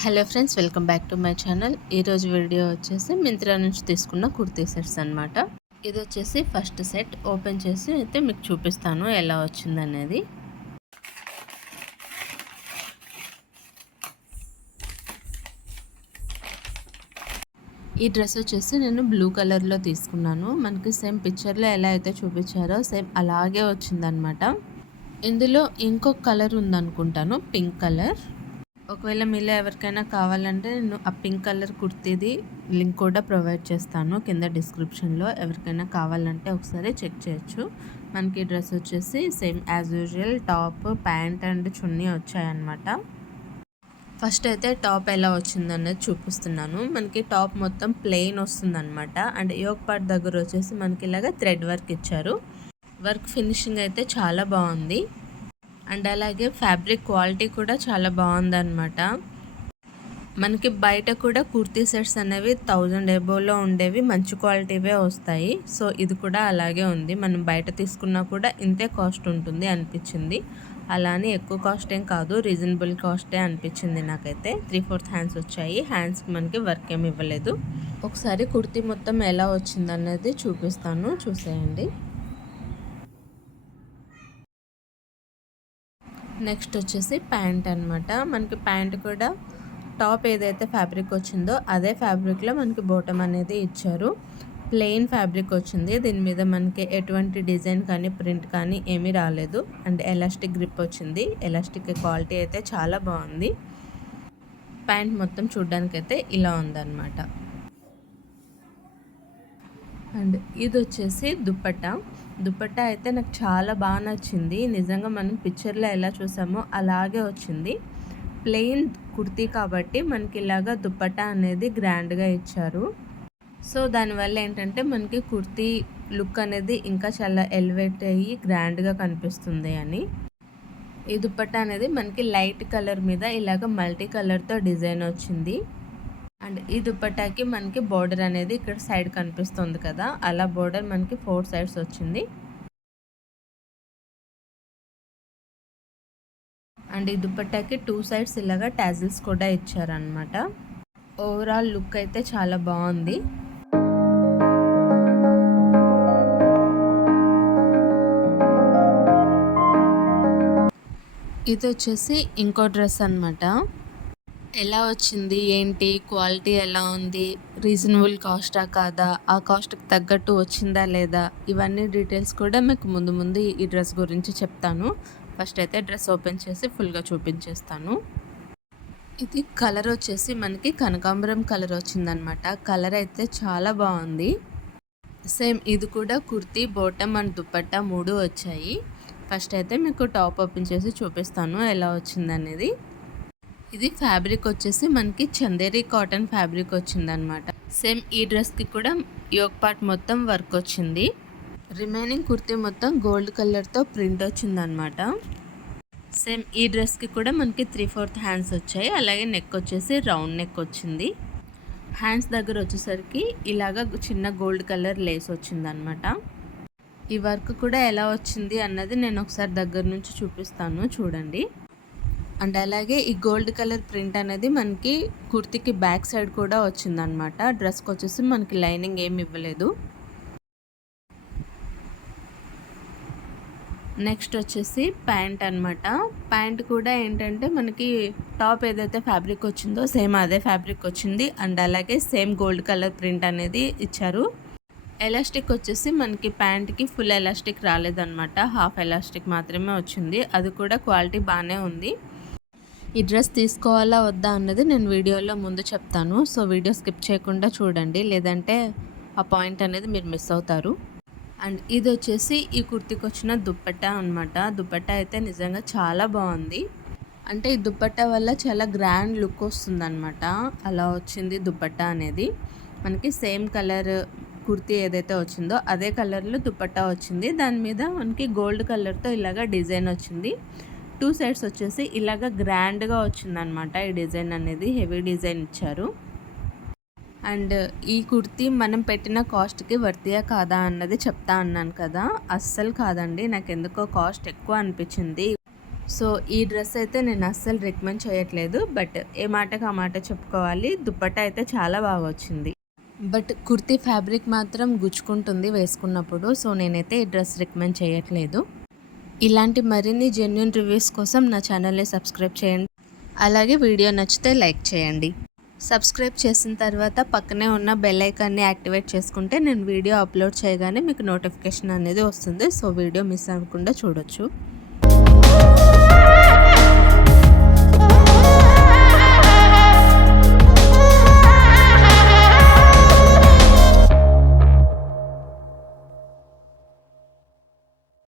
Hello friends, welcome back to my channel. ఈరోజు video వచ్చేసి మింత్రా నుంచి తీసుకున్న కుర్తీ సెట్స్ అనమాట. ఇది వచ్చేసి ఫస్ట్ సెట్ ఓపెన్ చేసి అయితే మీకు చూపిస్తాను ఎలా వచ్చిందనేది. ఈ డ్రెస్ వచ్చేసి నేను బ్లూ కలర్లో తీసుకున్నాను. మనకి సేమ్ పిక్చర్లో ఎలా అయితే చూపించారో సేమ్ అలాగే వచ్చిందనమాట. ఇందులో ఇంకొక కలర్ ఉందనుకుంటాను, పింక్ కలర్. ఒకవేళ మీలో ఎవరికైనా కావాలంటే నేను ఆ పింక్ కలర్ కుర్తీది లింక్ కూడా ప్రొవైడ్ చేస్తాను కింద డిస్క్రిప్షన్లో. ఎవరికైనా కావాలంటే ఒకసారి చెక్ చేయొచ్చు. మనకి డ్రెస్ వచ్చేసి same as usual top, pant and chunni వచ్చాయన్నమాట. ఫస్ట్ అయితే టాప్ ఎలా వచ్చిందనేది చూపిస్తున్నాను. మనకి టాప్ మొత్తం ప్లెయిన్ వస్తుందన్నమాట. అండ్ యోక్ పార్ట్ దగ్గర వచ్చేసి మనకి ఇలాగ థ్రెడ్ వర్క్ ఇచ్చారు. వర్క్ ఫినిషింగ్ అయితే చాలా బాగుంది. అండ్ అలాగే ఫ్యాబ్రిక్ క్వాలిటీ కూడా చాలా బాగుందన్నమాట. మనకి బయట కూడా కుర్తీ సెట్స్ అనేవి 1000 ఎబోలో ఉండేవి మంచి క్వాలిటీవే వస్తాయి. సో ఇది కూడా అలాగే ఉంది. మనం బయట తీసుకున్నా కూడా ఇంతే కాస్ట్ ఉంటుంది అనిపించింది. అలానే ఎక్కువ కాస్ట్ ఏం కాదు, రీజనబుల్ కాస్టే అనిపించింది నాకైతే. 3/4 హ్యాండ్స్ వచ్చాయి. హ్యాండ్స్కి మనకి వర్క్ ఏమి ఇవ్వలేదు. ఒకసారి కుర్తీ మొత్తం ఎలా వచ్చిందనేది చూపిస్తాను, చూసేయండి. నెక్స్ట్ వచ్చేసి ప్యాంట్ అనమాట. మనకి ప్యాంట్ కూడా టాప్ ఏదైతే ఫ్యాబ్రిక్ వచ్చిందో అదే ఫ్యాబ్రిక్లో మనకి బాటమ్ అనేది ఇచ్చారు. ప్లెయిన్ ఫ్యాబ్రిక్ వచ్చింది. దీని మీద మనకి ఎటువంటి డిజైన్ కానీ ప్రింట్ కానీ ఏమీ రాలేదు. అండ్ ఎలాస్టిక్ గ్రిప్ వచ్చింది. ఎలాస్టిక్ క్వాలిటీ అయితే చాలా బాగుంది. ప్యాంట్ మొత్తం చూడ్డానికైతే ఇలా ఉందన్నమాట. అండ్ ఇది వచ్చేసి దుపట్టా అయితే నాకు చాలా బాగా నచ్చింది. నిజంగా మనం పిక్చర్లో ఎలా చూసామో అలాగే వచ్చింది. ప్లెయిన్ కుర్తీ కాబట్టి మనకి ఇలాగా దుపట్టా అనేది గ్రాండ్గా ఇచ్చారు. సో దానివల్ల ఏంటంటే మనకి కుర్తీ లుక్ అనేది ఇంకా చాలా ఎలివేట్ అయ్యి గ్రాండ్గా కనిపిస్తుంది అని. ఈ దుపట్టా అనేది మనకి లైట్ కలర్ మీద ఇలాగ మల్టీ కలర్తో డిజైన్ వచ్చింది. అండ్ ఈ దుపట్టాకి మనకి బోర్డర్ అనేది ఇక్కడ సైడ్ కనిపిస్తుంది కదా, అలా బోర్డర్ మనకి 4 సైడ్స్ వచ్చింది. అండ్ ఈ దుపట్టాకి 2 సైడ్స్ ఇలాగా టాజిల్స్ కూడా ఇచ్చారనమాట. ఓవరాల్ లుక్ అయితే చాలా బాగుంది. ఇది వచ్చేసి ఇంకో డ్రెస్ అనమాట. ఎలా వచ్చింది, ఏంటి, క్వాలిటీ ఎలా ఉంది, రీజనబుల్ కాస్టా కాదా, ఆ కాస్ట్కి తగ్గట్టు వచ్చిందా లేదా, ఇవన్నీ డీటెయిల్స్ కూడా మీకు ముందు ఈ డ్రెస్ గురించి చెప్తాను. ఫస్ట్ అయితే డ్రెస్ ఓపెన్ చేసి ఫుల్గా చూపించేస్తాను. ఇది కలర్ వచ్చేసి మనకి కనకాంబరం కలర్ వచ్చిందనమాట. కలర్ అయితే చాలా బాగుంది. సేమ్ ఇది కూడా కుర్తీ, బాటమ్ అండ్ దుపట్టా 3 వచ్చాయి. ఫస్ట్ అయితే మీకు టాప్ ఓపెన్ చేసి చూపిస్తాను ఎలా వచ్చిందనేది. ఇది ఫ్యాబ్రిక్ వచ్చేసి మనకి చందేరి కాటన్ ఫ్యాబ్రిక్ వచ్చిందనమాట. సేమ్ ఈ డ్రెస్కి కూడా యోక్ పార్ట్ మొత్తం వర్క్ వచ్చింది. రిమైనింగ్ కుర్తీ మొత్తం గోల్డ్ కలర్తో ప్రింట్ వచ్చిందనమాట. సేమ్ ఈ డ్రెస్కి కూడా మనకి 3/4 హ్యాండ్స్ వచ్చాయి. అలాగే నెక్ వచ్చేసి రౌండ్ నెక్ వచ్చింది. హ్యాండ్స్ దగ్గర వచ్చేసరికి ఇలాగ చిన్న గోల్డ్ కలర్ లేస్ వచ్చిందనమాట. ఈ వర్క్ కూడా ఎలా వచ్చింది అన్నది నేను ఒకసారి దగ్గర నుంచి చూపిస్తాను, చూడండి. అండ్ అలాగే ఈ గోల్డ్ కలర్ ప్రింట్ అనేది మనకి కుర్తీకి బ్యాక్ సైడ్ కూడా వచ్చిందనమాట. డ్రెస్కి వచ్చేసి మనకి లైనింగ్ ఏమి ఇవ్వలేదు. నెక్స్ట్ వచ్చేసి ప్యాంట్ అనమాట. ప్యాంట్ కూడా ఏంటంటే మనకి టాప్ ఏదైతే ఫ్యాబ్రిక్ వచ్చిందో సేమ్ అదే ఫ్యాబ్రిక్ వచ్చింది. అండ్ అలాగే సేమ్ గోల్డ్ కలర్ ప్రింట్ అనేది ఇచ్చారు. ఎలాస్టిక్ వచ్చేసి మనకి ప్యాంట్కి ఫుల్ ఎలాస్టిక్ రాలేదన్నమాట, హాఫ్ ఎలాస్టిక్ మాత్రమే వచ్చింది. అది కూడా క్వాలిటీ బాగానే ఉంది. ఈ డ్రెస్ తీసుకోవాలా వద్దా అన్నది నేను వీడియోలో ముందు చెప్తాను. సో వీడియో స్కిప్ చేయకుండా చూడండి, లేదంటే ఆ పాయింట్ అనేది మీరు మిస్ అవుతారు. అండ్ ఇది వచ్చేసి ఈ కుర్తీకి వచ్చిన దుపట్టా అనమాట. దుపట్టా అయితే నిజంగా చాలా బాగుంది. అంటే ఈ దుపట్టా వల్ల చాలా గ్రాండ్ లుక్ వస్తుందన్నమాట. అలా వచ్చింది దుపట్టా అనేది. మనకి సేమ్ కలర్ కుర్తీ ఏదైతే వచ్చిందో అదే కలర్లో దుపట్టా వచ్చింది. దాని మీద మనకి గోల్డ్ కలర్తో ఇలాగా డిజైన్ వచ్చింది. 2 సైడ్స్ వచ్చేసి ఇలాగ గ్రాండ్గా వచ్చిందనమాట. ఈ డిజైన్ అనేది హెవీ డిజైన్ ఇచ్చారు. అండ్ ఈ కుర్తీ మనం పెట్టిన కాస్ట్కి వర్తియా కాదా అన్నది చెప్తా అన్నాను కదా, అస్సలు కాదండి. నాకు ఎందుకో కాస్ట్ ఎక్కువ అనిపించింది. సో ఈ డ్రెస్ అయితే నేను అస్సలు రికమెండ్ చేయట్లేదు. బట్ ఏ మాటకి ఆ మాట చెప్పుకోవాలి. దుపట్టా అయితే చాలా బాగా వచ్చింది. బట్ కుర్తీ ఫ్యాబ్రిక్ మాత్రం గుచ్చుకుంటుంది వేసుకున్నప్పుడు. సో నేనైతే ఈ డ్రెస్ రికమెండ్ చేయట్లేదు. ఇలాంటి మరిన్ని జెన్యూన్ రివ్యూస్ కోసం నా ఛానల్ని సబ్స్క్రైబ్ చేయండి. అలాగే వీడియో నచ్చితే లైక్ చేయండి. సబ్స్క్రైబ్ చేసిన తర్వాత పక్కనే ఉన్న బెల్ ఐకాన్ని యాక్టివేట్ చేసుకుంటే నేను వీడియో అప్లోడ్ చేయగానే మీకు నోటిఫికేషన్ అనేది వస్తుంది. సో వీడియో మిస్ అవ్వకుండా చూడొచ్చు.